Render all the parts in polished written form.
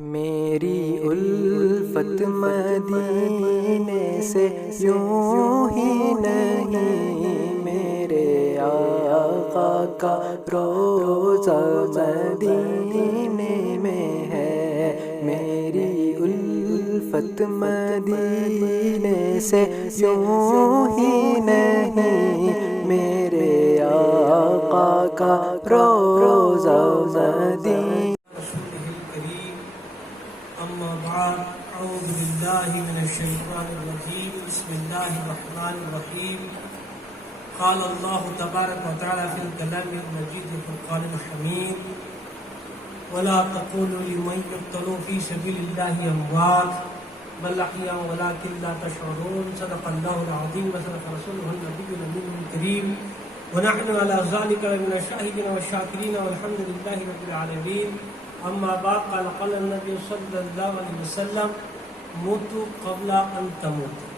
میری الفت مدینے سے یوں ہی نہیں، میرے آقا کا روضہ مدینے میں ہے۔ میری الفت مدینے سے یوں ہی نہیں، میرے آقا کا روضہ مدینے۔ اما بعد، اعوذ باللہ من الشیطان الرجیم، بسم اللہ الرحمن الرحیم۔ قال اللہ تبارک و تعالی فی الکلام المجید والفرقان الحمید: ولا تقولوا لمن يقتل في سبيل الله اموات بل احياء ولكن لا تشعرون۔ صدق اللہ العظیم وصدق رسوله النبی الامین الکریم، ونحن على ذلك من الشاهدين والشاکرین والحمد للہ رب العالمین۔ اما بعد، قال النبی صلی اللہ علیہ وسلم: موتوا قبل ان تموتوا۔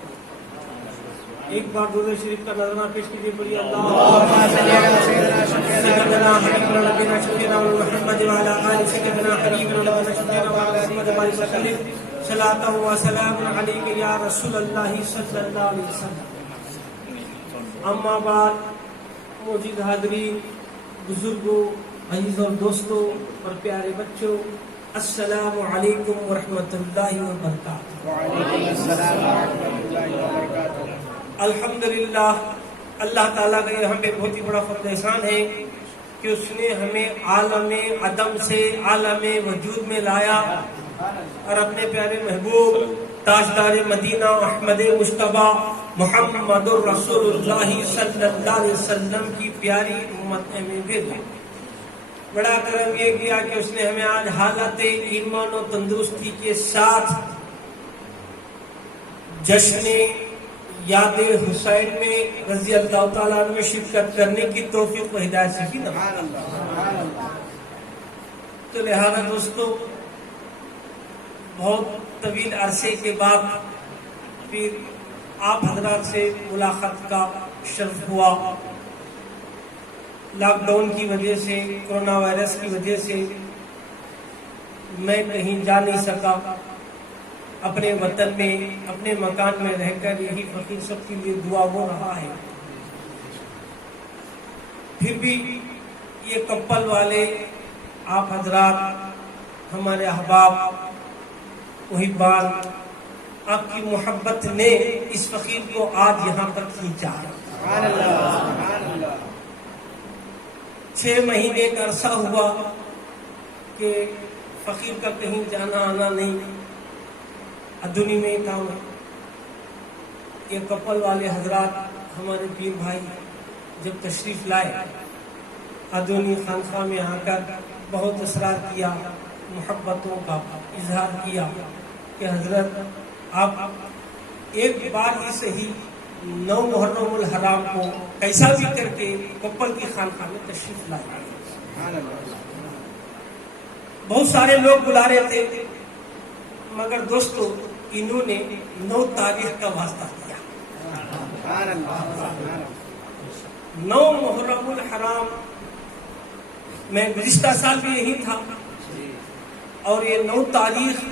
ایک بار درود شریف کا نظرانہ پیش کیجیے، بڑی اللہم صل علی سیدنا حبیبنا نبینا شفیعنا محمد وعلی آل سیدنا حبیبنا نبینا شفیعنا محمد وعلی وسلم، صلاۃ و سلام علیک یا رسول اللہ صلی اللہ علیہ وسلم۔ اما بعد، موجود حاضرین، بزرگوں، عزیز اور دوستوں اور پیارے بچوں، السلام علیکم ورحمۃ اللہ وبرکاتہ۔ وعلیکم السلام ورحمۃ اللہ وبرکاتہ۔ الحمدللہ، اللہ تعالیٰ کا یہ ہمیں بہت ہی بڑا فضل احسان ہے کہ اس نے ہمیں عالم عدم سے عالم وجود میں لایا اور اپنے پیارے محبوب تاجدار مدینہ احمد مجتبیٰ محمد الرسول اللہ صلی اللہ علیہ وسلم کی پیاری امت میں بھیجا۔ بڑا کرم یہ کیا کہ اس نے ہمیں آج حالت ایمان و تندرستی کے ساتھ جشن یاد حسین میں رضی اللہ تعالیٰ عنہ میں شرکت کرنے کی توفیق و ہدایت سے کی نمائے۔ تو لہذا دوستو، بہت طویل عرصے کے بعد پھر آپ حضرات سے ملاقات کا شرف ہوا۔ لاک ڈاؤن کی وجہ سے، کرونا وائرس کی وجہ سے میں کہیں جا نہیں سکا۔ اپنے وطن میں، اپنے مکان میں رہ کر یہی فقیر سب کے لیے دعا ہو رہا ہے۔ پھر بھی یہ کپل والے آپ حضرات، ہمارے احباب محبان، آپ کی محبت نے اس فقیر کو آج یہاں پر کھینچا ہے۔ 6 مہینے کا عرصہ ہوا کہ فقیر کا کہیں جانا آنا نہیں، ادونی میں کام ہے۔ یہ کپل والے حضرات، ہمارے پیر بھائی جب تشریف لائے، ادونی خانقاہ میں آ کر بہت اصرار کیا، محبتوں کا اظہار کیا کہ حضرت آپ ایک بار ہی صحیح 9 محرم الحرام کو کیسا بھی کر کے کپل کی خانقاہ میں تشریف لائے۔ بہت سارے لوگ بلا رہے تھے، مگر دوستو انہوں نے 9 تاریخ کا واسطہ دیا۔ 9 محرم الحرام میں گزشتہ سال بھی یہی تھا، اور یہ 9 تاریخ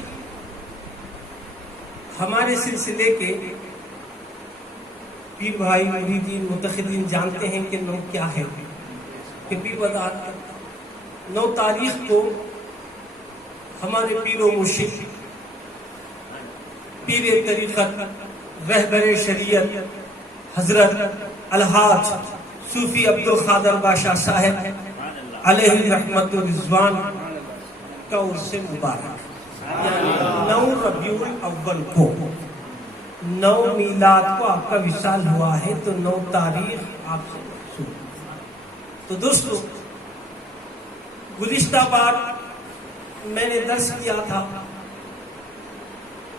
ہمارے سلسلے کے پیر بھائی، مریدین، متخدین جانتے ہیں کہ 9 کیا ہے۔ کہ پیر وضاحت 9 تاریخ کو ہمارے پیر و مرشد، پیر طریقت، رہبر شریعت حضرت الحاج صوفی عبدالقادر باشا صاحب علیہ رحمت و رضوان کا عرس مبارک، یعنی 9 ربیع الاول کو، 9 میلاد کو آپ کا وصال ہوا ہے، تو 9 تاریخ آپ سے سن۔ تو دوستو، گزشتہ بار میں نے درس کیا تھا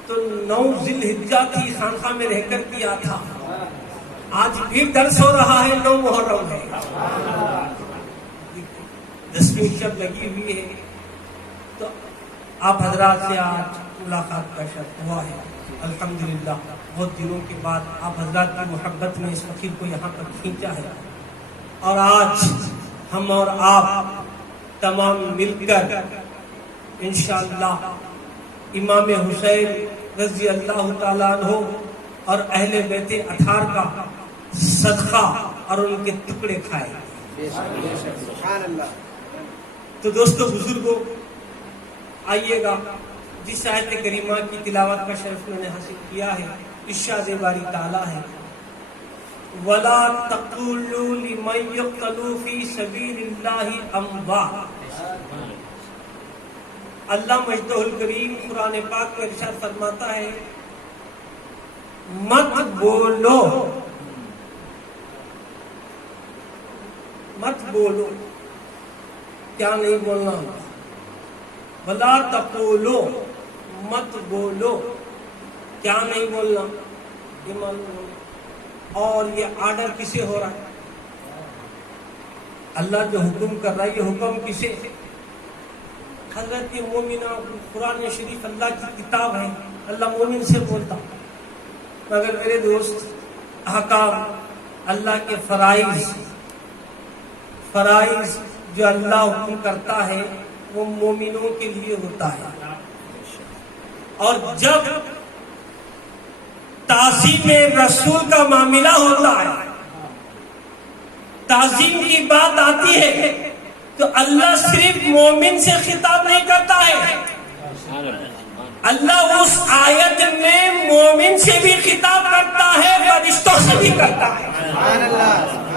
تو 9 ذی الحجہ کی خانقاہ میں رہ کر کیا تھا۔ آج بھی درس ہو رہا ہے، 9 محرم ہے، 10ویں شب لگی ہوئی ہے۔ تو آپ حضرات سے آج ملاقات کا شرف ہوا ہے، الحمدللہ۔ بہت دنوں کے بعد آپ حضرات کی محبت میں اس فقیر کو یہاں پر کھینچا ہے، اور آج ہم اور آپ تمام مل کر انشاءاللہ امام حسین رضی اللہ تعالیٰ عنہ اور اہل بیت اطہار کا صدقہ اور ان کے ٹکڑے کھائے. تو دوستو بزرگوں، آئیے گا جس آیت کریمہ کی تلاوت کا شرف میں نے حاصل کیا ہے، ارشاد باری تعالیٰ ہے وَلَا تَقُولُوا لِمَنْ يُقْتَلُ فِي سَبِيلِ اللَّهِ أَمْوَاتٌ. اللہ مجدہ الکریم قرآن پاک میں ارشاد فرماتا ہے مت بولو، مت بولو. کیا نہیں بولنا؟ وَلَا تَقُولُوا، مت بولو. کیا نہیں بولنا؟ یہ معلوم ہو. اور یہ آرڈر کسے ہو رہا ہے؟ اللہ جو حکم کر رہا ہے، یہ حکم کسے؟ حضرت مومنہ. قرآن شریف اللہ کی کتاب ہے، اللہ مومن سے بولتا. مگر میرے دوست، احکام اللہ کے فرائض جو اللہ حکم کرتا ہے وہ مومنوں کے لیے ہوتا ہے. اور جب تعظیم رسول کا معاملہ ہوتا ہے، تعظیم کی بات آتی ہے، تو اللہ صرف مومن سے خطاب نہیں کرتا ہے. اللہ اس آیت میں مومن سے بھی خطاب کرتا ہے، فرشتوں سے بھی کرتا ہے،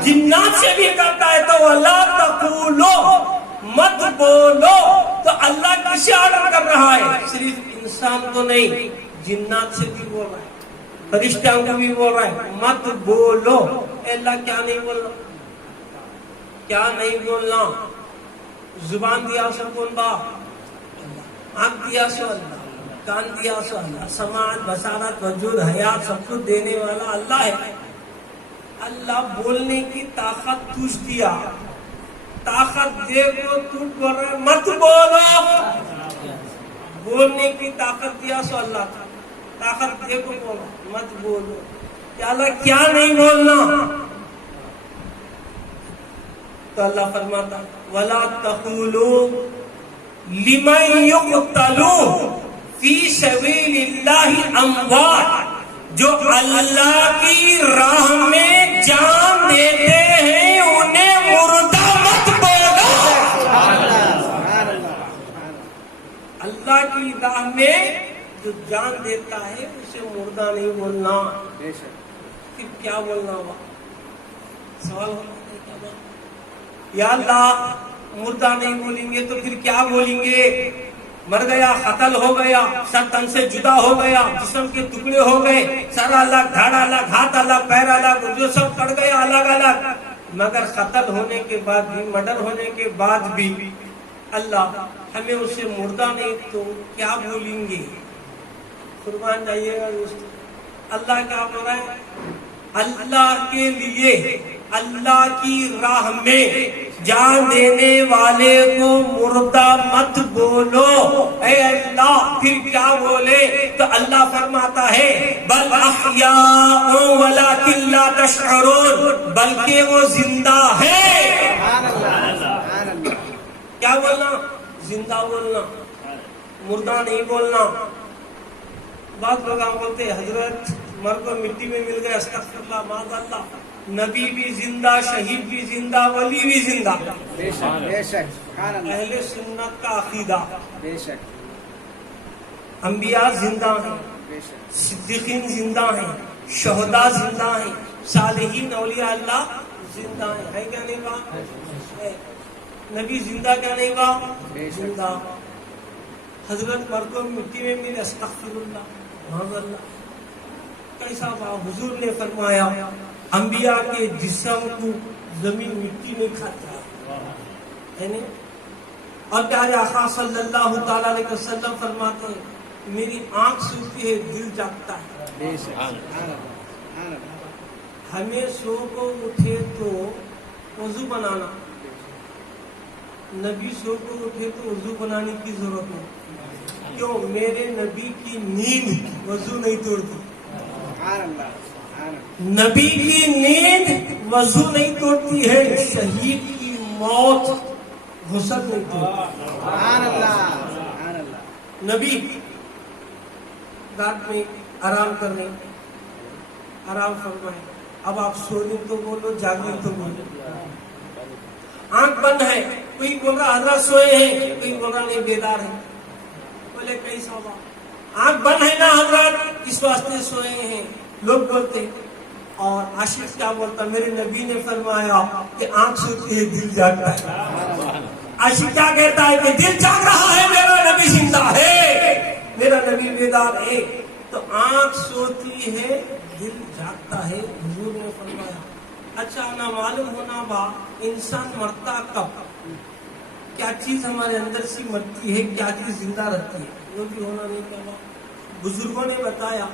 جنات سے بھی کرتا ہے. تو وَلَا تَقُولُوا، مت بولو. تو اللہ کسے آرڈر کر رہا ہے؟ صرف انسان کو نہیں، جنات سے بھی بول رہا ہے، فرشتوں کو بھی بول رہا ہے مت بولو. اے اللہ کیا نہیں بولنا؟ کیا نہیں بولنا؟ زبان دیا سو کون با؟ آنکھ دیا سو اللہ، کان دیا سو اللہ، سماعت، بصارت، وجود، حیات سب کچھ دینے والا اللہ ہے. اللہ بولنے کی طاقت تجھ دیا، طاقت دے کو تو بول رہا ہے مت بولو. بولنے کی طاقت دیا سو اللہ کا، طاقت دے کو بولو مت بولو. یا اللہ کیا نہیں بولنا؟ تو اللہ فرماتا وَلَا تَقُولُوا لِمَنْ يُقْتَلُ فِي سَبِيلِ اللَّهِ أَمْوَاتٌ. جو اللہ کی راہ میں جان دیتے ہیں انہیں مردہ مت بولو. اللہ کی راہ میں جو جان دیتا ہے اسے مردہ نہیں بولنا. پھر کیا بولنا ہوا؟ سوال ہونا ہے کیا؟ یا اللہ مردہ نہیں بولیں گے تو پھر کیا بولیں گے؟ مر گیا، قتل ہو گیا، سر تن سے جدا ہو گیا، جسم کے ٹکڑے ہو گئے، سر الگ، دھڑ الگ، ہاتھ الگ، پیر الگ، جو سب پڑ گیا الگ الگ. مگر قتل ہونے کے بعد بھی، مرڈر ہونے کے بعد بھی اللہ ہمیں اسے مردہ نہیں تو کیا بولیں گے؟ قربان جائیے گا دوست. اللہ کیا بول رہا ہے؟ اللہ کے لیے، اللہ کی راہ میں جان دینے والے کو مردہ مت بولو. اے اللہ پھر کیا بولے؟ تو اللہ فرماتا ہے بل احیاء ولکن لا تشعرون، بلکہ وہ زندہ ہے. کیا بولنا؟ زندہ بولنا، مردہ نہیں بولنا. بعض لوگ بولتے حضرت مر کو مٹی میں مل گئے، استغفر اللہ، معاذ اللہ. نبی بھی زندہ، شہید بھی زندہ، ولی بھی زندہ. اہل سنت کا عقیدہ. انبیاء زندہ ہیں، صدیقین زندہ ہیں، شہداء زندہ ہیں، صالحین اولیاء اللہ زندہ ہیں. ہے کیا نہیں کہا؟ نبی زندہ کیا نہیں کہا؟ زندہ. حضرت مر کو مٹی میں ملے، استغفر اللہ، معاذ اللہ. کیسا با؟ حضور نے فرمایا انبیاء کے جسم کو زمین مٹی نہیں کھاتا ہے. اور پیارے آقا صلی اللہ تعالی علیہ وسلم فرماتے ہیں میری آنکھ سوتی ہے، دل جاگتا ہے. ہمیں سو کو اٹھے تو وضو بنانا، نبی سو کو اٹھے تو وضو بنانے کی ضرورت نہیں. کیوں؟ میرے نبی کی نیند وضو نہیں توڑتی. نبی کی نیند وضو نہیں توڑتی ہے، شہید کی موت غسل نہیں توڑتی. نبی رات میں آرام کرنے، آرام فرمائے. اب آپ سو رہے تو بولو، جاگے تو بولو. آنکھ بند ہے، کوئی بول رہا حضرت سوئے ہیں، کوئی بول رہا نہیں بیدار ہے. بولے کیسا بات، آنکھ بند ہے نا حضرت اس واسطے سوئے ہیں لوگ بولتے. اور عاشق کیا بولتا، میرے نبی نے فرمایا کہ آنکھ سوتی ہے دل جاگتا ہے. عاشق کیا کہتا ہے کہ دل جاگ رہا ہے، میرا نبی زندہ ہے، میرا نبی بیدار ہے. تو آنکھ سوتی ہے دل جاگتا ہے. حضور نے فرمایا اچھا نہ معلوم ہونا با انسان مرتا کب، کیا چیز ہمارے اندر سے مرتی ہے، کیا چیز زندہ رہتی ہے، وہ بھی ہونا نہیں چاہیے. بزرگوں نے بتایا،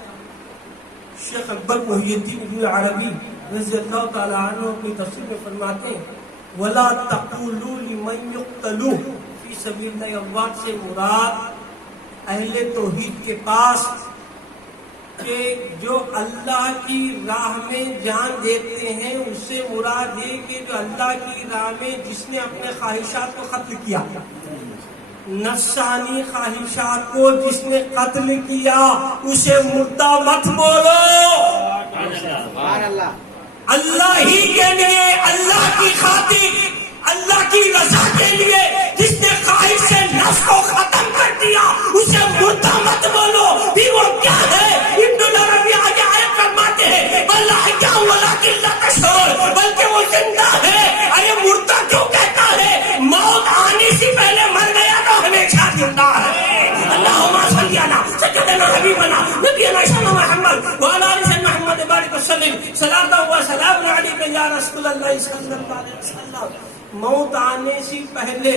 شیخ اکبر محی الدین ابن عربی رضی اللہ تعالی عنہ اپنی تفسیر میں فرماتے ہیں وَلَا تَقُولُوا لِمَنْ يُقْتَلُوا فِي سَبِيلِ اللَّهِ. اموات سے مراد اہل توحید کے پاس کہ جو اللہ کی راہ میں جان دیتے ہیں، اس سے مراد ہے کہ جو اللہ کی راہ میں جس نے اپنے خواہشات کو قتل کیا، نفسانی خواہشات کو جس نے قتل کیا، اسے مردہ مت بولو. اللہ ہی کے لیے، اللہ کی خاطر، اللہ کی رضا کے لیے جس نے خواہش سے نفس کو ختم کر دیا، اسے مردہ مت بولو. پھر وہ کیا ہے؟ ابن العربی آگے آیت فرماتے ہیں بلکہ وہ زندہ ہے. ارے مردہ کیوں کہتا ہے؟ موت آنے سے پہلے مر گیا تو ہمیشہ زندہ ہے. اللہم صلی علی سیدنا حبیبنا نبینا شان محمد وعلی آل سیدنا محمد بارک وسلم. صلاۃ و سلام علیک یا رسول اللہ صلی اللہ علیہ وسلم. موت آنے سے پہلے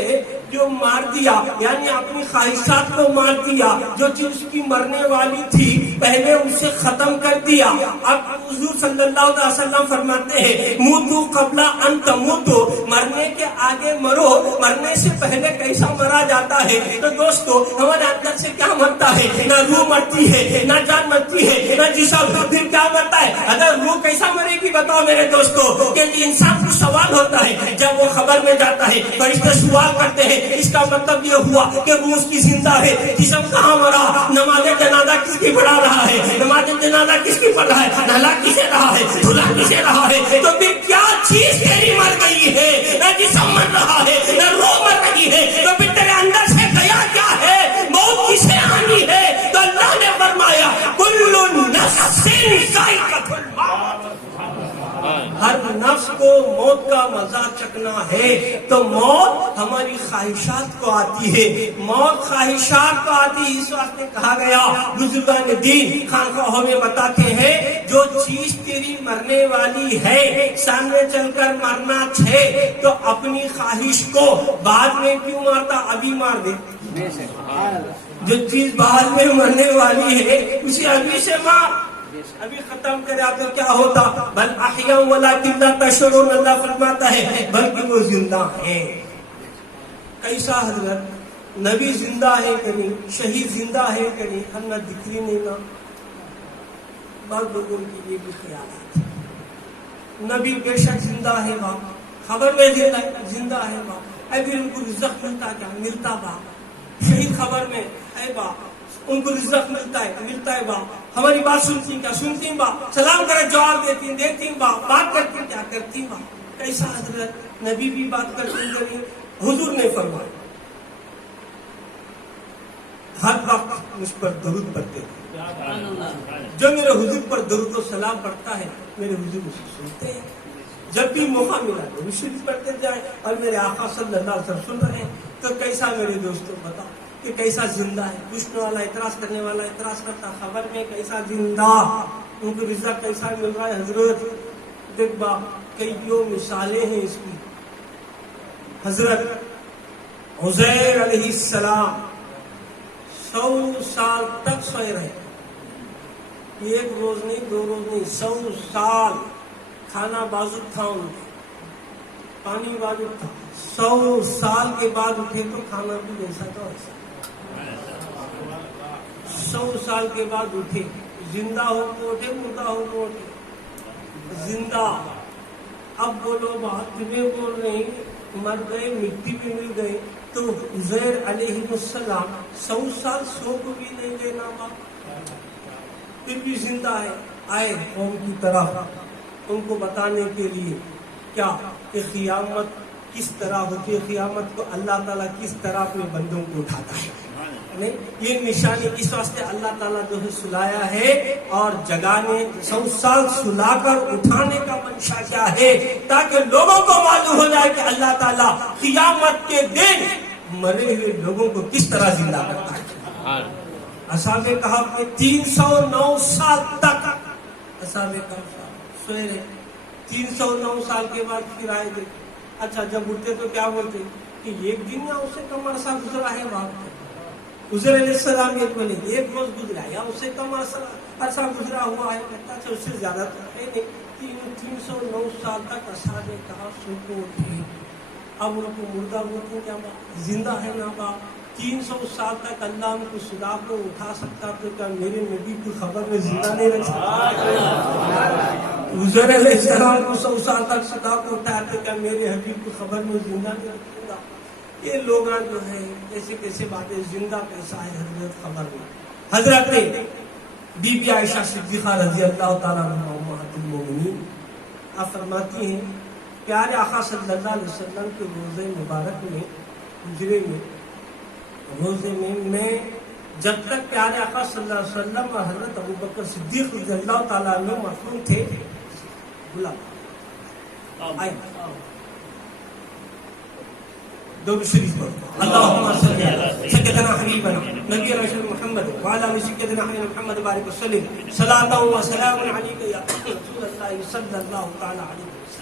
جو مار دیا، یعنی اپنی خواہشات کو مار دیا، جو چیز اس کی مرنے والی تھی پہلے اسے ختم کر دیا. اب حضور صلی اللہ علیہ وسلم فرماتے ہیں موتو قبل ان تموتو، مرنے کے آگے مرو، مرنے سے پہلے کیسا مرا جاتا ہے. تو دوستو ہمارے اندر سے کیا مرتا ہے؟ نہ روح مرتی ہے، نہ جان مرتی ہے، نہ جسم. پھر کیا مرتا ہے؟ اگر روح کیسا مرے گی بتاؤ میرے دوستو. کہ انسان کو سوال ہوتا ہے جب وہ خبر میں جاتا ہے، فرشتے سوال کرتے ہیں، اس کا مطلب یہ ہوا کہ روح اس کی زندہ ہے، جسم کہاں مرا؟ نماز جنازہ کس کی پڑھا رہا ہے؟ نماز جنازہ کس کی پڑھ رہا ہے؟ نہلا کسے رہا ہے؟ دھلا کسے رہا ہے؟ تو پھر کیا چیز تیری مر گئی ہے؟ نہ جسم مر رہا ہے، نہ روح مر رہی ہے، تو پھر تیرے اندر سے گیا کیا ہے؟ موت کسے آنی ہے؟ تو اللہ نے فرمایا کل نفس ذائقۃ الموت، ہر نفس کو موت کا مزہ چکنا ہے. تو موت ہماری خواہشات کو آتی ہے، موت خواہشات کو آتی ہے. اس واسطے کہا گیا، بزرگان دین خانقاہوں میں بتاتے ہیں جو چیز تیری مرنے والی ہے، سامنے چل کر مرنا ہے، تو اپنی خواہش کو بعد میں کیوں مارتا؟ ابھی مار دے. جو چیز بعد میں مرنے والی ہے اسے ابھی سے مار، ابھی ختم کرے تو کیا ہوتا؟ بل احیا ولکن لا تشعرون. اللہ فرماتا ہے بلکہ وہ زندہ ہے. کیسا حضرت؟ نبی زندہ ہے کہ نہیں؟ شہید زندہ ہے کہ نہیں؟ ہم نہ دکھری نہیں نا. بعض لوگوں کے لیے بھی خیالات، نبی بے شک زندہ ہے باپ، خبر میں زندہ ہے باپ. ابھی ان کو رزق ملتا کیا؟ ملتا باپ. شہید خبر میں اے باپ ان کو رزق ملتا ہے باپ. ہماری بات سنتی کیا؟ سنتی باپ. سلام کرے جواب دیتی باپ. بات کرتی کیا؟ کرتی باپ. کیسا حضرت؟ نبی بھی بات کرتے ہیں. حضور نے فرمایا ہر وقت مجھ پر درود پڑھتے ہیں، جو میرے حضور پر درود و سلام پڑھتا ہے میرے حضور اسے سنتے ہیں. جب بھی موقع ملا تو شریف پڑھتے جائیں، اور میرے آقا صلی اللہ علیہ وسلم سن رہے ہیں. تو کیسا میرے دوستوں بتاؤ کہ کیسا زندہ ہے؟ پوچھنے والا اعتراض کرنے والا اعتراض کرتا، خبر میں کیسا زندہ، ان کو رزق کیسا مل رہا ہے. حضرت دیکھ با کئی جو مثالیں ہیں اس کی. حضرت عزیر علیہ السلام 100 سال تک سوئے رہے. ایک روز نہیں، 2 روز نہیں، 100 سال. کھانا بازو تھا ان کے، پانی بازو تھا. 100 سال کے بعد اٹھے تو کھانا بھی جیسا تھا ویسا. 100 سال کے بعد اٹھے، زندہ ہو کو اٹھے، مردہ ہو کو اٹھے. زندہ. اب بولو بات تمہیں بول رہے ہیں، مر گئے، مٹی بھی مل گئے، تو عزیر علیہ السلام 100 سال سو کو بھی نہیں لینا با، پھر بھی زندہ ہے. آئے قوم کی طرف ان کو بتانے کے لیے کیا کہ قیامت کس طرح ہوتی ہے، قیامت کو اللہ تعالیٰ کس طرح اپنے بندوں کو اٹھاتا ہے. نہیں، یہ نشانی اس واسطے اللہ تعالیٰ جو ہے سلایا ہے اور جگانے 100 سال سلا کر اٹھانے کا منشا کیا ہے، تاکہ لوگوں کو معلوم ہو جائے کہ اللہ تعالیٰ قیامت کے دن مرے ہوئے لوگوں کو کس طرح زندہ کرتا ہے. اصحاب کہف میں 309 سال تک اصحاب کہف سوئے رہے. 309 سال کے بعد پھر آئے تھے. اچھا جب اٹھتے تو کیا بولتے کہ ایک دن یا اس سے کم عرصہ گزرا ہے وہاں پہ. حضور علیہ السلام یہ بولے ایک روز گزرا یا اس سے کم عرصہ گزرا ہوا ہے. کہتا اچھا اس سے زیادہ تو ہے نہیں. 309 سال تک اصحاب کہف سو کو اٹھے. اب ان کو مردہ بولتے کیا زندہ ہے نا با. 300 سال تک اللہ ان کو صدا کو اٹھا سکتا تو کیا میرے نبی کی خبر میں زندہ نہیں رکھ سکتا؟ حضور علیہ السلام کو 100 سال تک صدا کو اٹھایا تو کیا میرے حبیب کی خبر میں زندہ نہیں رکھے گا؟ یہ لوگ جو ہے کیسے کیسے باتیں، زندہ کیسا ہے حضرت خبر میں. حضرت بی بی عائشہ صدیقہ رضی اللہ تعالیٰ عنہا امہات المومنین آپ فرماتی ہیں پیارے آقا صلی اللہ علیہ وسلم کے روزے مبارک میں ہجرے میں روزے میں جب تک پیارے آقا صلی اللہ علیہ وسلم اور حضرت ابو بکر صدیق رضی اللہ تعالیٰ عنہ مخلوم تھے. بلا آئے درود شریف پڑھو. اللہم صلی علی سیدنا حبیبنا نبی رسول محمد وعلی آل سیدنا محمد بارک وسلم صلاۃ و سلام علیک یا رسول اللہ صلی اللہ تعالی علیہ وسلم.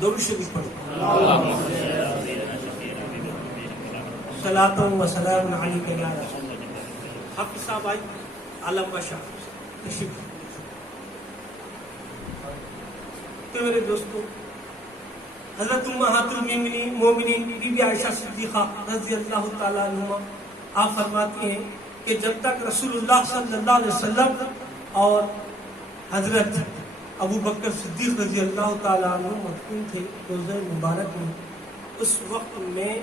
درود شریف پڑھو. صلاۃ و سلام علیک یا رسول اللہ. حافظ صاحب آئی عالم بشا تشریف. تو میرے دوستو حضرت امہات المومنین بی بی عائشہ صدیقہ رضی اللہ تعالیٰ عنہ آپ فرماتی ہیں کہ جب تک رسول اللہ صلی اللہ علیہ وسلم اور حضرت ابو بکر صدیق رضی اللہ تعالیٰ عنہ مدفون تھے روزہ مبارک میں، اس وقت میں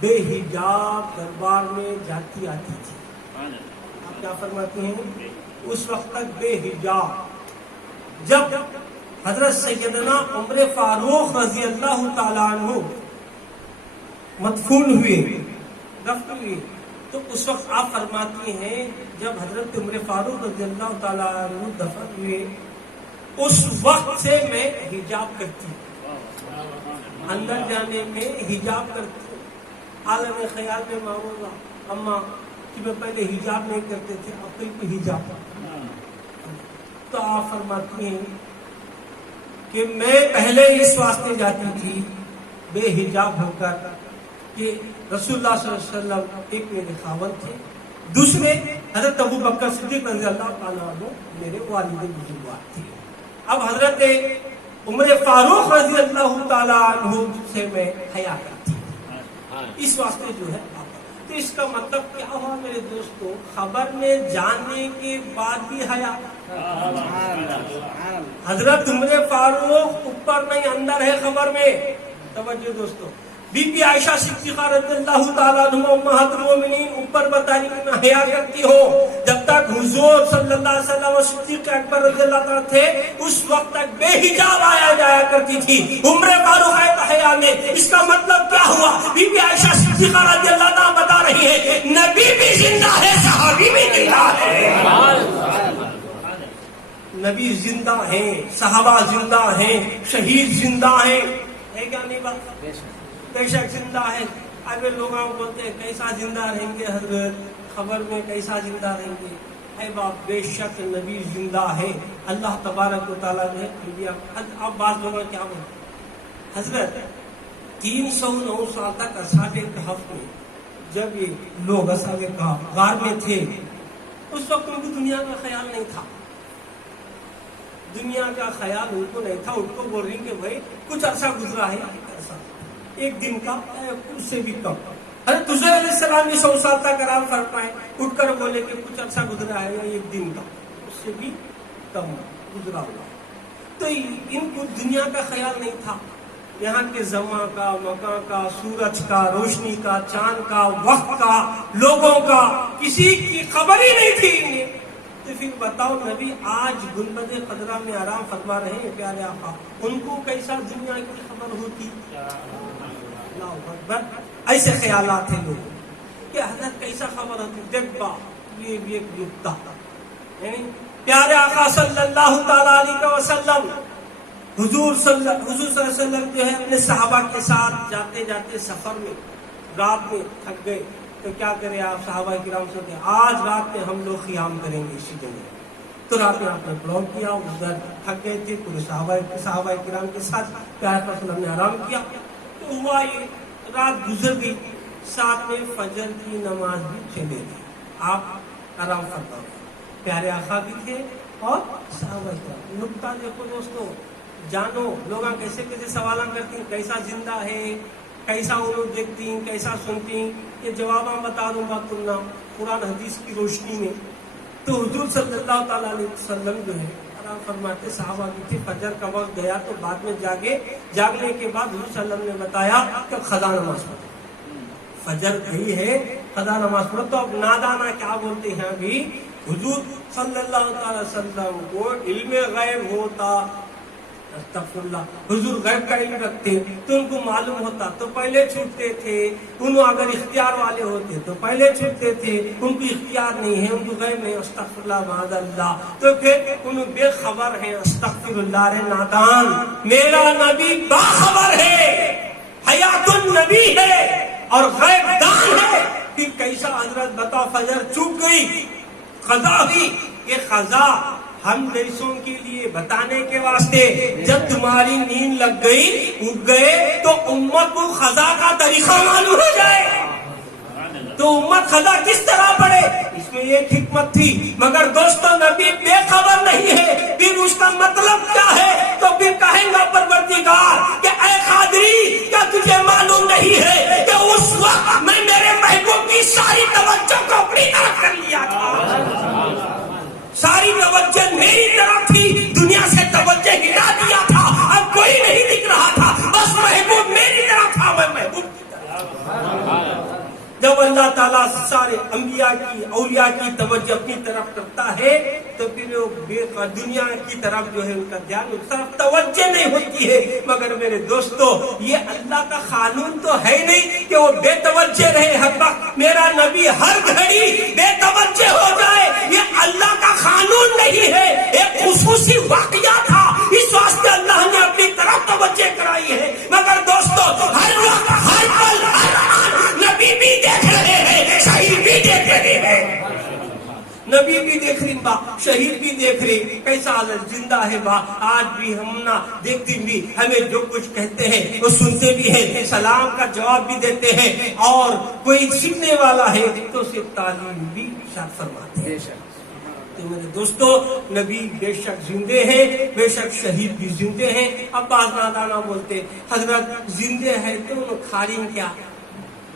بے حجاب دربار میں جاتی آتی تھی. آپ کیا فرماتی ہیں؟ اس وقت تک بے حجاب. جب حضرت سیدنا عمر فاروق رضی اللہ تعالیٰ عنہ مدفون ہوئے، دفن ہوئے، تو اس وقت آپ فرماتی ہیں جب حضرت عمر فاروق رضی اللہ تعالیٰ عنہ دفن ہوئے اس وقت سے میں حجاب کرتی ہوں، اندر جانے میں حجاب کرتی ہوں. عالم خیال میں معمولا اما کہ میں پہلے حجاب نہیں کرتے تھے، اب تو حجاب. تو آپ فرماتی ہیں کہ میں پہلے اس واسطے جاتی تھی بے حجاب ہو کر کہ رسول اللہ صلی اللہ علیہ وسلم ایک میرے خاوند تھے، دوسرے حضرت ابو بکر صدیق رضی اللہ تعالیٰ عنہ میرے والد بزرگوار تھے. اب حضرت عمر فاروق رضی اللہ تعالیٰ عنہ سے میں حیا کرتی ہوں، اس واسطے جو ہے. تو اس کا مطلب کیا ہوا میرے دوستو؟ خبر میں جاننے کے بعد بھی حیا. حضرت عمر فاروق اوپر نہیں اندر ہے خبر میں. توجہ دوستو، بی بی عائشہ صدیقہ رضی اللہ تعالیٰ عنہ امہات المومنین اوپر بتانے میں حیا کرتی ہو. جب تک حضور صلی اللہ علیہ وسلم اور صدیق اکبر رضی اللہ تعالیٰ تھے اس وقت تک بے حجاب آیا جایا کرتی تھی. عمر فاروق ہے تو حیا میں. اس کا مطلب کیا ہوا؟ بی بی عائشہ صدیقہ رضی اللہ تعالیٰ بتا رہی ہے نبی بھی زندہ ہے، صحابی بھی زندہ ہے. نبی زندہ ہیں، صحابہ زندہ ہیں، شہید زندہ ہیں. ہے کیا نہیں بات؟ بے شک زندہ ہے. اگر لوگ بولتے ہیں کیسا زندہ رہیں گے حضرت، خبر میں کیسا زندہ رہیں گے؟ اے باپ بے شک نبی زندہ ہے. اللہ تبارک و تعالیٰ نے اب بعض لوگوں کیا بولتے حضرت 309 سال تک اصحاب کہف میں جب یہ لوگ اصحاب کہف غار میں تھے اس وقت ان کو دنیا کا خیال نہیں تھا. دنیا کا خیال ان کو نہیں تھا. ان کو بول رہی کہ بھائی کچھ عرصہ گزرا ہے، ایک دن کا اس سے بھی کم. حضرت حضور علیہ السلام نے 100 سال تک آرام فرمائے، اٹھ کر بولے کہ کچھ عرصہ گزرا ہے یا ایک دن کا، اس سے بھی کم گزرا ہوا. تو ان کو دنیا کا خیال نہیں تھا، یہاں کے زماں کا، مکان کا، سورج کا، روشنی کا، چاند کا، وقت کا، لوگوں کا کسی کی خبر ہی نہیں تھی انہیں. تو پھر بتاؤ نبی آج گنبد خضرا میں آرام فرما رہے ہیں پیارے آقا، ان کو کیسا دنیا کی خبر ہوتی؟ اللہ اکبر. ایسے خیالات ہیں لوگوں کہ حضرت کیسا خبر ہوتی. دیکھ با یہ بھی ایک نکتہ، یعنی پیارے آقا صلی اللہ تعالی علیہ وسلم، حضور صلی اللہ علیہ وسلم جو ہے اپنے صحابہ کے ساتھ جاتے جاتے سفر میں رات میں تھک گئے تو کیا کرے آپ صحابہ کرام سے کہ آج رات میں ہم لوگ قیام کریں گے اسی جگہ. تو رات میں آپ نے پلان کیا، ادھر تھک گئے تھے پورے صحابہ کرام کے ساتھ پیارے آقا صلی اللہ علیہ وسلم نے آرام کیا. تو ہوا یہ رات گزر گئی، ساتھ میں فجر کی نماز بھی چلے گئی. آپ آرام فرما گئے، پیارے آقا بھی تھے اور صحابہ کرام. نکتہ دیکھو دوستو، جانو لوگ کیسے کیسے سوالاں کرتی ہیں، کیسا زندہ ہے، کیسا وہ لوگ دیکھتی ہیں، کیسا سنتی ہیں. یہ جواب بتا دوں گا تم نا قرآن حدیث کی روشنی میں. تو حضور صلی اللہ تعالیٰ علیہ وسلم جو ہے آرام فرماتے، صحابہ بھی تھے. فجر کا وقت گیا تو بعد میں جاگنے کے بعد حضور صلی اللہ علیہ وسلم نے بتایا کہ قضا نماز پڑھو. فجر گئی ہے، قضا نماز پڑھو. تو اب نادانا کیا بولتے ہیں ابھی، حضور صلی اللہ تعالی وسلم کو علم غیب ہوتا، استغفر اللہ، حضور غیب کا علم رکھتے تو ان کو معلوم ہوتا تو پہلے چھوٹتے تھے. انہوں اگر اختیار والے ہوتے تو پہلے چھوٹتے تھے. ان کو اختیار نہیں ہے، ان کو غیب نہیں. استغفر اللہ معاذ اللہ. تو پھر انہوں بے خبر ہیں. استغفر اللہ رے نادان. میرا نبی باخبر ہے، حیات النبی ہے اور غیب دان ہے. پھر کیسا حضرت بتا، فجر چوک گئی، قضا ہوئی. یہ قضا ہم جیسوں کے لیے بتانے کے واسطے، جب تمہاری نیند لگ گئی اٹھ گئے تو امت کو قضا کا طریقہ معلوم ہو جائے تو امت قضا کس طرح پڑے، اس میں ایک حکمت تھی. مگر دوستو نبی بے خبر نہیں ہے. پھر اس کا مطلب کیا ہے؟ تو پھر کہیں گا پروردگار کہ اے قادری، کیا تجھے معلوم نہیں ہے کہ اس وقت میں میرے محبوب کی ساری توجہ کو اپنی طرف کر لیا تھا، ساری توجہ میری طرف تھی، دنیا سے توجہ ہٹا دیا تھا. اب کوئی نہیں دکھ رہا تھا، بس محبوب میری طرف تھا، میں محبوب کی طرف. جب اللہ تعالیٰ سارے انبیاء کی، اولیاء کی توجہ اپنی طرف کرتا ہے تو پھر وہ دنیا کی طرف جو ہے ان کا دھیان اس طرف توجہ نہیں ہوتی ہے. مگر میرے دوستو، یہ اللہ کا قانون تو ہے نہیں کہ وہ بے توجہ رہے ہر وقت. میرا نبی ہر گھڑی بے توجہ ہو جائے، یہ اللہ کا قانون نہیں ہے. ایک خصوصی واقعہ تھا، اس واسطے اللہ نے اپنی طرف توجہ کرائی ہے. مگر دوستو، ہر وقت، ہر پل، ہر آن نبی بھی دیکھ رہے ہیں، شہید بھی دیکھ رہے ہیں. نبی بھی دیکھ رہی با، شہید بھی دیکھ رہی. کیسا حضرت زندہ ہے با. آج بھی ہم نہ دیکھتے بھی، ہمیں جو کچھ کہتے ہیں وہ سنتے بھی ہیں، سلام کا جواب بھی دیتے ہیں. اور کوئی سیکھنے والا ہے تو اسے تعلیم بھی ارشاد فرماتے ہیں. تو میرے دوستو، نبی بے شک زندے ہیں، بے شک شہید بھی زندے ہیں. اب بعض نادانا بولتے حضرت زندے ہیں تو انہوں کھاریں کیا،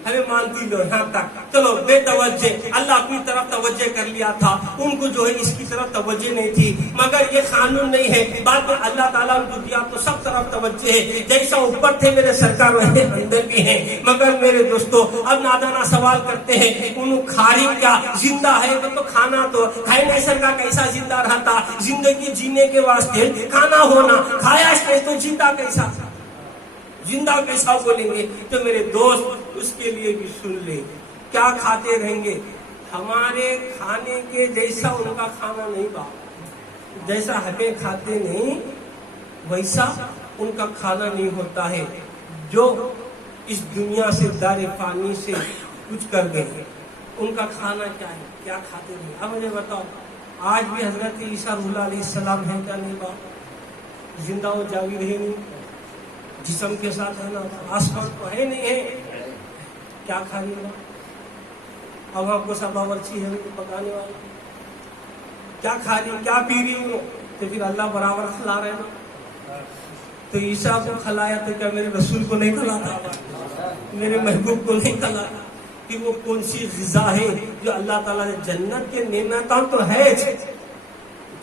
ہمیں مانتی لو یہاں تک. چلو بے توجہ، اللہ اپنی طرف توجہ کر لیا تھا، ان کو جو ہے اس کی طرف توجہ نہیں تھی. مگر یہ قانون نہیں ہے، بعد میں اللہ تعالیٰ ان کو دیا تو سب طرف توجہ ہے. جیسا اوپر تھے میرے سرکار ویسے اندر بھی ہیں. مگر میرے دوستو، اب نادانا سوال کرتے ہیں انہوں کھاری کیا، زندہ ہے تو کھانا تو کھائے نہیں. سرکار کیسا زندہ رہا تھا، زندگی جینے کے واسطے کھانا ہونا، کھایا اس نے تو زندہ کیسا، زندہ کیسا بولیں گے. تو میرے دوست اس کے لیے بھی سن لے، کیا کھاتے رہیں گے، ہمارے کھانے کے جیسا ان کا کھانا نہیں با. جیسا ہمیں کھاتے نہیں ویسا ان کا کھانا نہیں ہوتا ہے. جو اس دنیا سے دار فانی سے کچھ کر گئے، ان کا کھانا کیا ہے، کیا کھاتے نہیں. اب مجھے بتاؤ، آج بھی حضرت عیسیٰ روح اللہ علیہ السلام ہے کیا نہیں با، زندہ و جاوید ہے نہیں، جسم کے ساتھ ہے نا، آسمان تو ہے نہیں ہے. کیا کھا رہی ہو، اب آپ کو سب باورچی ہے ان کو پکانے والا، کیا کھا رہی، کیا پی رہی ہو. تو پھر اللہ برابر کھلا رہے نا. تو عیسیٰ کو کھلایا تو کیا میرے رسول کو نہیں کھلاتا، میرے محبوب کو نہیں کھلاتا. کہ وہ کون سی غذا ہے جو اللہ تعالیٰ نے جنت کے نعمتاں تو ہے،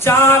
4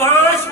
5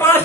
5,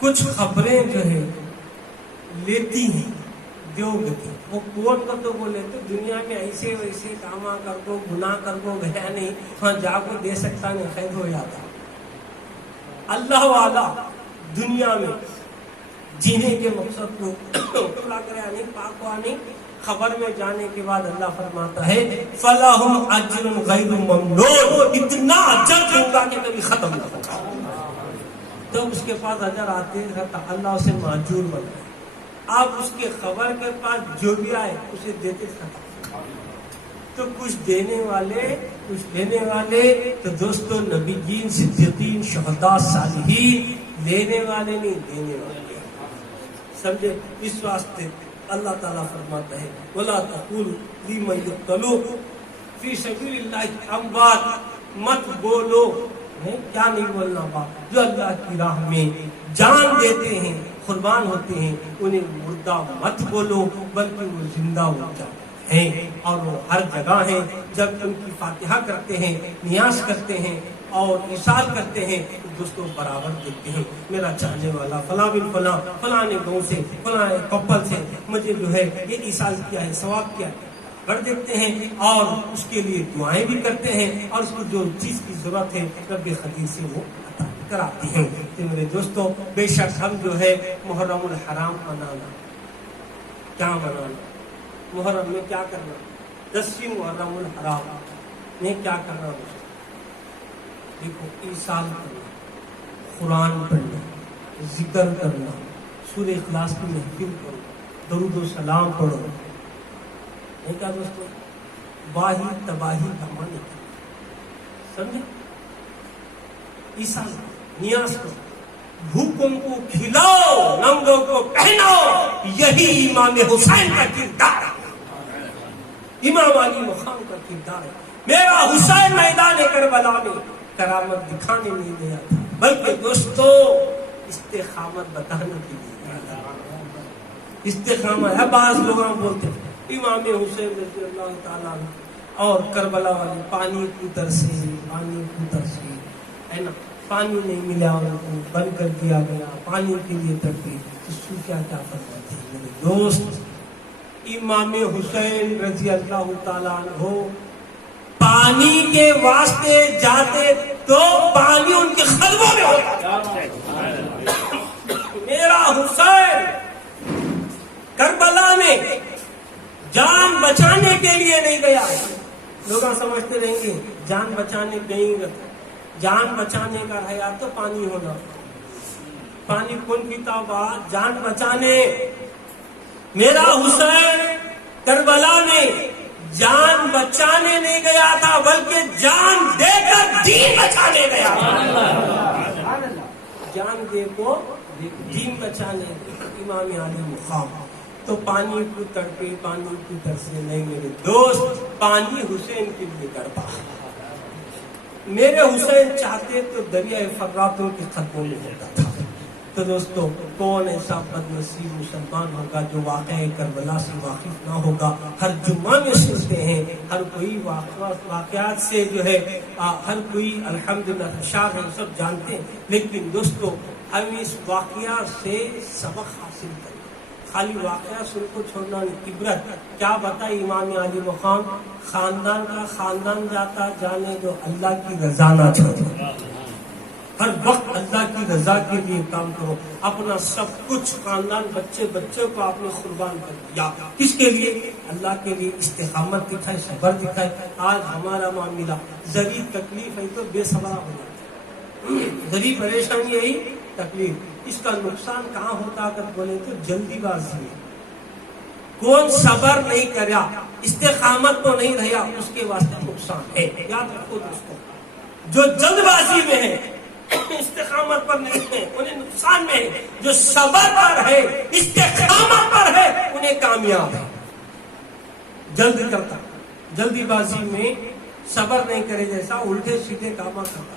کچھ خبریں جو ہے لیتی ہیں دیوگتی، وہ کون کا تو بولے تو دنیا میں ایسے ویسے کاما کر کو گناہ کر کو گیا نہیں، ہاں جا کو دے سکتا نہیں، خیر ہو جاتا۔ اللہ والا دنیا میں جینے کے مقصد کو پورا کرے نہیں، پاک ہوا نہیں، خبر میں جانے کے بعد اللہ فرماتا ہے فَلَهُمْ أَجْرٌ غَيْرُ مَمْنُونٍ، اتنا اجر دوں گا کہ کبھی ختم نہ ہوگا۔ تو اس کے پاس اجر آتے رہتا، اللہ اسے معجور بنتا ہے۔ آپ اس کے خبر کے پاس جو بھی آئے اسے دیتے رہتا، تو کچھ دینے والے کچھ لینے والے، تو دوستو نبی جین صدیقین شہداء صالحین لینے والے نہیں دینے والے، سمجھے؟ اس واسطے اللہ تعالیٰ فرماتا ہے وَلَا تَقُولُوا لِمَن يُقْتَلُ فِي سَبِيلِ اللَّهِ أَمْوَاتٌ، مت بولو، کیا نہیں بولنا بات، جو اللہ کی راہ میں جان دیتے ہیں قربان ہوتے ہیں انہیں مردہ مت بولو، بلکہ وہ زندہ ہو جاتے ہیں، اور وہ ہر جگہ ہیں۔ جب ان کی فاتحہ کرتے ہیں، نیاز کرتے ہیں اور ایصال کرتے ہیں تو دوستوں برابر دیکھتے ہیں میرا چاہنے والا فلاں بن فلاں فلاں گاؤں سے فلاں کپل سے مجھے جو ہے یہ ایصال کیا ہے، ثواب کیا ہے، کر دیتے ہیں اور اس کے لیے دعائیں بھی کرتے ہیں، اور اس کو جو چیز کی ضرورت ہے رب قدیر سے وہ عطا کراتے ہیں۔ تو میرے دوستوں بے شک ہم جو ہے محرم الحرام منانا، کیا منانا، محرم میں کیا کرنا، 10ویں محرم الحرام میں کیا کرنا، دیکھو ایصال کرنا، قرآن پڑھنا، ذکر کرنا، سورہ اخلاص کی محفل کرو، درود و سلام پڑھو، نہیں کہا دوستو، باہی تباہی کا معنی سمجھے، ایصال نیاز کرو، بھوکوں کو کھلاؤ، ننگوں کو پہناؤ، یہی امام حسین کا کردار ہے، امام علی مقام کا کردار ہے۔ میرا حسین میدان کربلا میں کرامت دکھانے نہیں گیا تھا، بلکہ دوستو استقامت بتانے کے لیے گیا تھا۔ استقامت ہے، بعض لوگ بولتے ہیں امام حسین رضی اللہ تعالیٰ اور کربلا والے پانی کی ترسے ہے نا، پانی نہیں ملا، ان کو بند کر دیا گیا، پانی کے لیے تڑپے، اس کو کیا فرماتے ہیں میرے دوست، امام حسین رضی اللہ تعالیٰ عنہ پانی کے واسطے جاتے تو پانی ان کے قدموں میں ہوتا۔ میرا حسین کربلا میں جان بچانے کے لیے نہیں گیا، لوگ سمجھتے رہیں گے جان بچانے گئی، جان بچانے کا رہا تو پانی ہونا، پانی کون پیتا ہوگا، جان بچانے۔ میرا حسین کربلا میں جان بچانے نہیں گیا تھا، بلکہ جان دے کر دین بچانے گیا تھا، جان دے کو دین بچانے، امام علی مقام۔ تو پانی کو تڑپے، پانی کی ترسے نہیں میرے دوست، پانی حسین کے لیے تڑپا۔ میرے حسین چاہتے تو دریائے فرات ان کے قدموں میں ہوتا تھا۔ تو دوستو کون ایسا بد نصیب مسلمان ہوگا جو واقعہ کربلا سے واقف نہ ہوگا؟ ہر جمعہ میں سنتے ہیں، ہر کوئی واقعات سے جو ہے ہر کوئی الحمدللہ شاہ ہے، سب جانتے ہیں، لیکن دوستو ہم اس واقعات سے سبق حاصل کریں، خالی واقعہ سن کو چھوڑنا نہیں، عبرت کیا بتائی امام علی مقام، خاندان کا خاندان جاتا جانے دو، اللہ کی رضا نہ چھوڑو، ہر وقت اللہ کی رضا کے لیے کام کرو، اپنا سب کچھ خاندان بچے کو آپ نے قربان کر دیا، کس کے لیے؟ اللہ کے لیے۔ استقامت دکھائے، صبر دکھائے۔ آج ہمارا معاملہ ذری تکلیف ہے تو بے صبر ہو جاتا ہے، ذری پریشانی یہی تکلیف، اس کا نقصان کہاں ہوتا اگر بولے تو جلدی بازی میں، کون صبر نہیں کرا، استقامت تو نہیں رہا، اس کے واسطے نقصان ہے۔ یاد رکھو دوستو، جو جلد بازی میں ہے استقامت پر نہیں ہے انہیں نقصان میں ہے، جو صبر پر ہے استقامت پر ہے انہیں کامیاب ہے۔ جلد کرتا، جلدی بازی میں صبر نہیں کرے، جیسا الٹے سیدھے کام کرتا،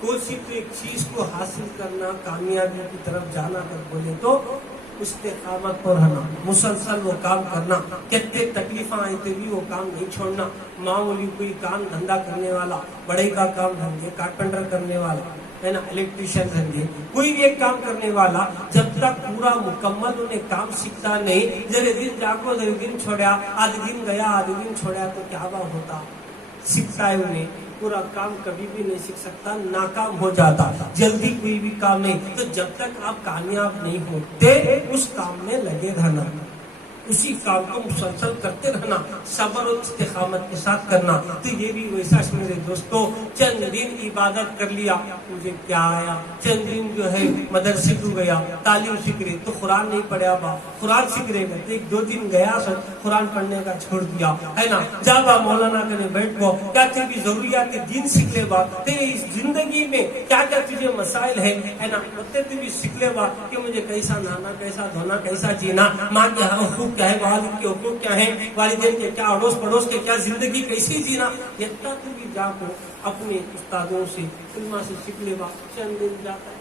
کوئی تو ایک چیز کو حاصل کرنا، کامیابی کی طرف جانا کر بولے تو استقامت پر رہنا، مسلسل وہ کام کرنا، کتنے تکلیفاں آئے تھے بھی وہ کام نہیں چھوڑنا۔ معمولی کوئی کام دھندا کرنے والا، بڑے کا کام دھندے، کارپینٹر کرنے والا، ہے نا الیکٹریشین رہے، کوئی بھی ایک کام کرنے والا جب تک پورا مکمل انہیں کام سیکھتا نہیں، ذرے دن جاگو ذرے دن چھوڑیا، آدھ دن گیا آدھ دن چھوڑیا تو کیا ہوتا؟ سیکھتا ہے انہیں پورا کام کبھی بھی نہیں سیکھ سکتا، ناکام ہو جاتا، جلدی کوئی بھی کام نہیں۔ تو جب تک آپ کامیاب نہیں ہوتے اس کام میں لگے رہنا، اسی کام کو مسلسل کرتے رہنا، صبر اور استقامت کے ساتھ کرنا۔ تو یہ بھی ویسا میرے دوستوں، چند دن عبادت کر لیا مجھے کیا آیا، چند دن جو ہے مدرسے کو گیا تعلیم سیکھ رہے تو قرآن نہیں پڑھا، قرآن سیکھ رہے گا ایک دو دن گیا سر قرآن پڑھنے کا چھوڑ دیا، ہے نا، جا با مولانا کے بیٹھ گو، کیا تیری ضروریات دین سیکھ لے با، تیری زندگی میں کیا کیا تجھے مسائل ہے نا، تے بھی سیکھ لے با کہ مجھے کیسا نہانا، کیسا دھونا، کیسا جینا، ماں کے حقوق کیا ہے، والد کے حقوق کیا ہے، والدین کے کیا، اڑوس پڑوس کے کیا، زندگی کیسی جینا، یہ تو بھی جا کو اپنے استادوں سے علماء سے سیکھ لے با، چند دن جاتا ہے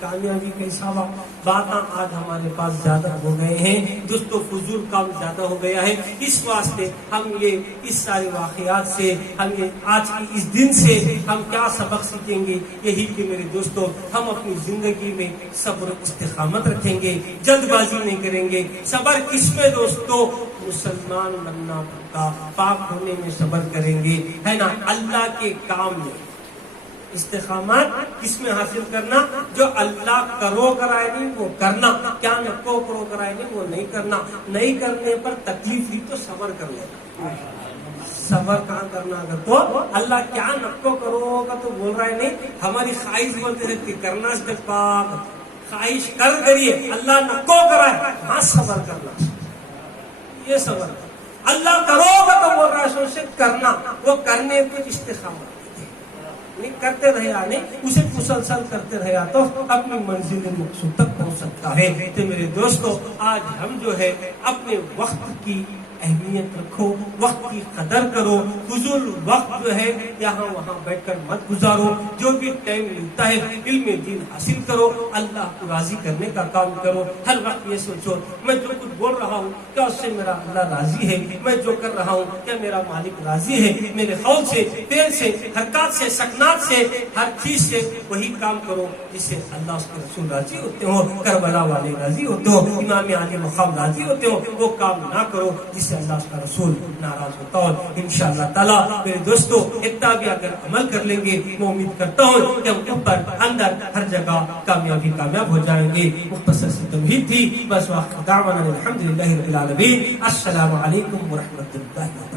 کامیابی کیسا ہوا۔ باتاں آج ہمارے پاس زیادہ ہو گئے ہیں دوستوں، فضول کام زیادہ ہو گیا ہے، اس واسطے ہم یہ اس سارے واقعات سے، ہم یہ آج کی اس دن سے ہم کیا سبق سیکھیں گے؟ یہی کہ میرے دوستوں ہم اپنی زندگی میں صبر و استقامت رکھیں گے، جلد بازی نہیں کریں گے۔ صبر کس میں دوستوں؟ مسلمان بننا پڑتا، پاک ہونے میں صبر کریں گے، ہے نا، اللہ کے کام میں۔ استقامت کس میں حاصل کرنا؟ جو اللہ کرو کرائے نہیں وہ کرنا، کیا نکو کرو کرائے نہیں وہ نہیں کرنا، نہیں کرنے پر تکلیف ہوئی تو صبر کر لینا۔ صبر کہاں کرنا؟ اگر تو اللہ کیا نکو کرو ہوگا تو بول رہا ہے نہیں، ہماری خواہش بولتے رہتی کرنا استقامت، خواہش کر کریے، اللہ نکو کرائے ہاں صبر کرنا، یہ صبر۔ اللہ کرو گا تو بول رہا ہے سوچے کرنا، وہ کرنے کو استقامت نہیں کرتے رہے، نہیں اسے مسلسل کرتے رہے تو اپنی منزل مقصود تک پہنچ سکتا ہے۔ تو میرے دوستو آج ہم جو ہے اپنے وقت کی اہمیت رکھو، وقت کی قدر کرو، فضول وقت جو ہے یہاں وہاں بیٹھ کر مت گزارو، جو بھی ٹائم ملتا ہے علم دین حاصل کرو، اللہ کو راضی کرنے کا کام کرو۔ ہر وقت یہ سوچو میں جو کچھ بول رہا ہوں کیا اس سے میرا اللہ راضی ہے، میں جو کر رہا ہوں کیا میرا مالک راضی ہے، میرے قول سے، فعل سے، حرکات سے، سکنات سے، ہر چیز سے وہی کام کرو جس سے اللہ اس کے رسول راضی ہوتے ہو، کربلا والے راضی ہوتے ہو، امام علی مقام راضی ہوتے ہو، وہ کام نہ کرو جس سے اللہ اس کا رسول ناراض ہوتا ہو۔ انشاءاللہ تعالیٰ میرے دوستو اتنا بھی اگر عمل کر لیں گے میں امید کرتا ہوں کہ ہم اوپر اندر ہر جگہ کامیاب ہو جائیں گے۔ مختصر سی تمہید تھی، بس وآخر دعوانا الحمدللہ رب العالمین۔ السلام علیکم ورحمۃ اللہ وبرکاتہ۔